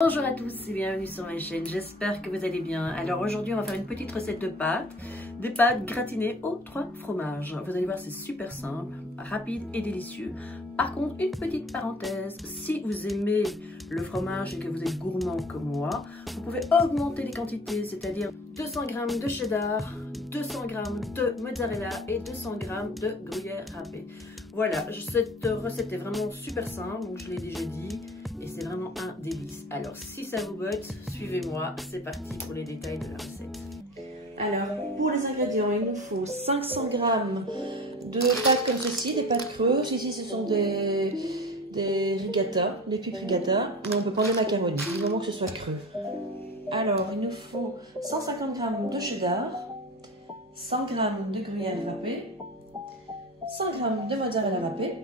Bonjour à tous et bienvenue sur ma chaîne, j'espère que vous allez bien. Alors aujourd'hui on va faire une petite recette de pâtes, des pâtes gratinées aux 3 fromages. Vous allez voir, c'est super simple, rapide et délicieux. Par contre, une petite parenthèse, si vous aimez le fromage et que vous êtes gourmand comme moi, vous pouvez augmenter les quantités, c'est-à-dire 200 g de cheddar, 200 g de mozzarella et 200 g de gruyère râpée. Voilà, cette recette est vraiment super simple, donc je l'ai déjà dit. Et c'est vraiment un délice. Alors si ça vous botte, suivez-moi, c'est parti pour les détails de la recette. Alors pour les ingrédients, il nous faut 500 g de pâtes comme ceci, des pâtes creuses. Ici ce sont des rigata, des pipes rigata, mais on peut prendre des macaronis, du moment que ce soit creux. Alors il nous faut 150 g de cheddar, 100 g de gruyère râpée, 100 g de mozzarella râpée,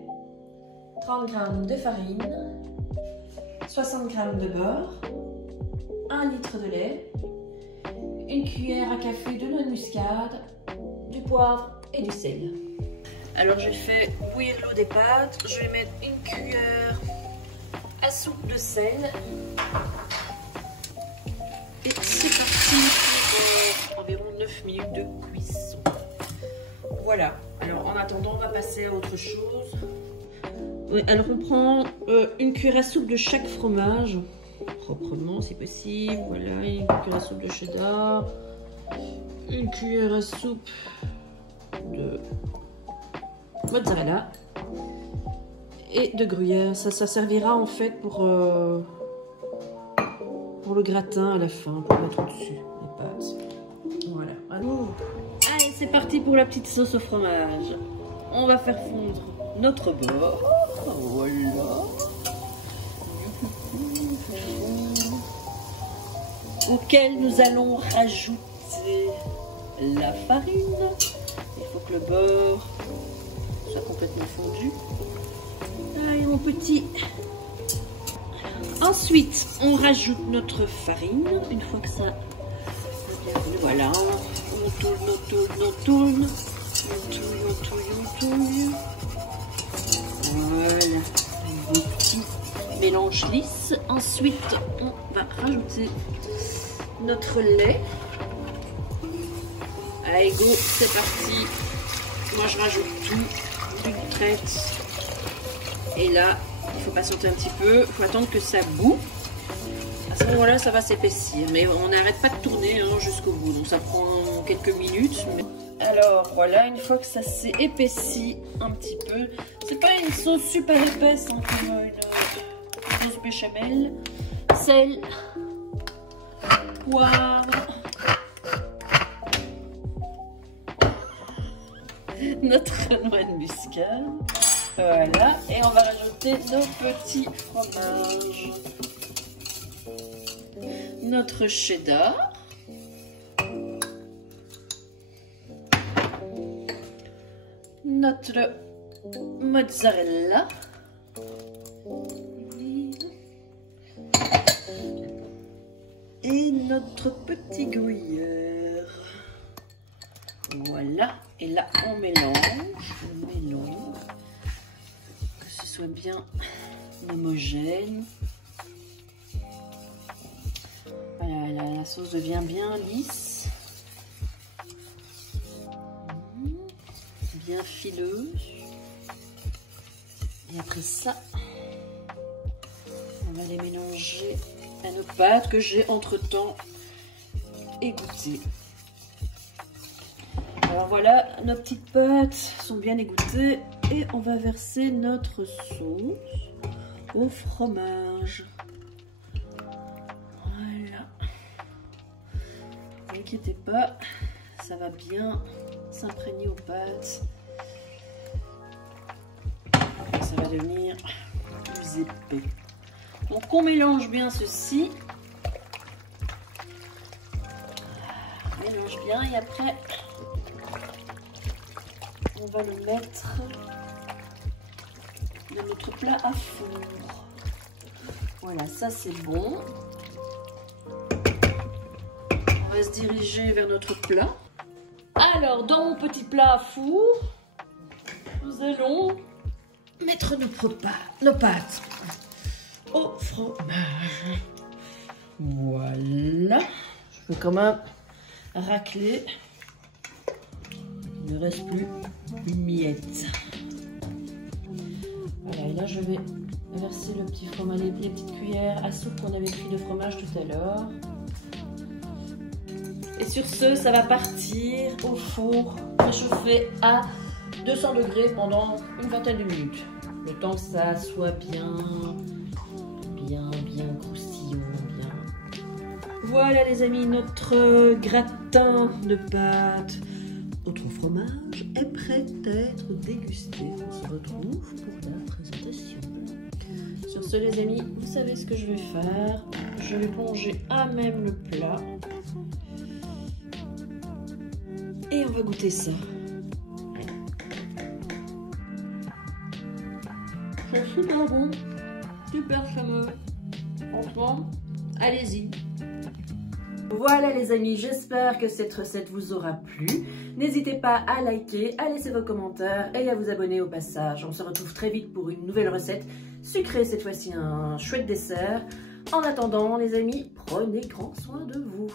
30 g de farine, 60 g de beurre, 1 litre de lait, une cuillère à café de noix de muscade, du poivre et du sel. Alors j'ai fait bouillir l'eau des pâtes, je vais mettre une cuillère à soupe de sel. Et c'est parti pour environ 9 minutes de cuisson. Voilà, alors en attendant on va passer à autre chose. Oui, alors on prend une cuillère à soupe de chaque fromage, proprement si possible. Voilà, une cuillère à soupe de cheddar, une cuillère à soupe de mozzarella et de gruyère. Ça servira en fait pour le gratin à la fin, pour mettre au-dessus les pâtes. Voilà. Allez, c'est parti pour la petite sauce au fromage. On va faire fondre notre beurre. Voilà. Auquel nous allons rajouter la farine. Il faut que le beurre soit complètement fondu. Allez mon petit. Ensuite, on rajoute notre farine. Une fois que ça est bien fondu, voilà. On tourne. Voilà, un petit mélange lisse. Ensuite, on va rajouter notre lait. Allez, go, c'est parti. Moi, je rajoute tout d'une traite. Et là, il faut patienter un petit peu. Il faut attendre que ça bout. À ce moment-là, ça va s'épaissir. Mais on n'arrête pas de tourner jusqu'au bout. Donc, ça prend quelques minutes. Mais... Alors voilà, une fois que ça s'est épaissi un petit peu, c'est pas une sauce super épaisse comme une sauce béchamel. Sel, poivre, notre noix de muscade. Voilà, et on va rajouter nos petits fromages, notre cheddar. Notre mozzarella et notre petit gruyère. Voilà, et là on mélange, que ce soit bien homogène. Voilà, la sauce devient bien lisse. Bien fileuse. Et après ça, on va les mélanger à nos pâtes que j'ai entre-temps égouttées. Alors voilà, nos petites pâtes sont bien égouttées et on va verser notre sauce au fromage. Voilà. Ne vous inquiétez pas, ça va bien s'imprégner aux pâtes. Ça va devenir plus épais. Donc on mélange bien ceci. On mélange bien et après on va le mettre dans notre plat à four. Voilà, ça c'est bon. On va se diriger vers notre plat. Alors, dans mon petit plat à four, nous allons mettre nos pâtes au fromage. Voilà. Je peux quand même racler. Il ne reste plus une miette. Voilà, et là je vais verser le petit fromage, les petites cuillères à soupe qu'on avait pris de fromage tout à l'heure. Et sur ce, ça va partir au four réchauffé à 200 degrés pendant une vingtaine de minutes. Le temps que ça soit bien croustillant, bien. Voilà les amis, notre gratin de pâte au 3 fromages est prêt à être dégusté. On se retrouve pour la présentation. Sur ce les amis, vous savez ce que je vais faire. Je vais plonger à même le plat. Et on va goûter ça. C'est super bon, super fameux. Franchement, allez-y. Voilà les amis, j'espère que cette recette vous aura plu. N'hésitez pas à liker, à laisser vos commentaires et à vous abonner au passage. On se retrouve très vite pour une nouvelle recette sucrée, cette fois-ci un chouette dessert. En attendant les amis, prenez grand soin de vous.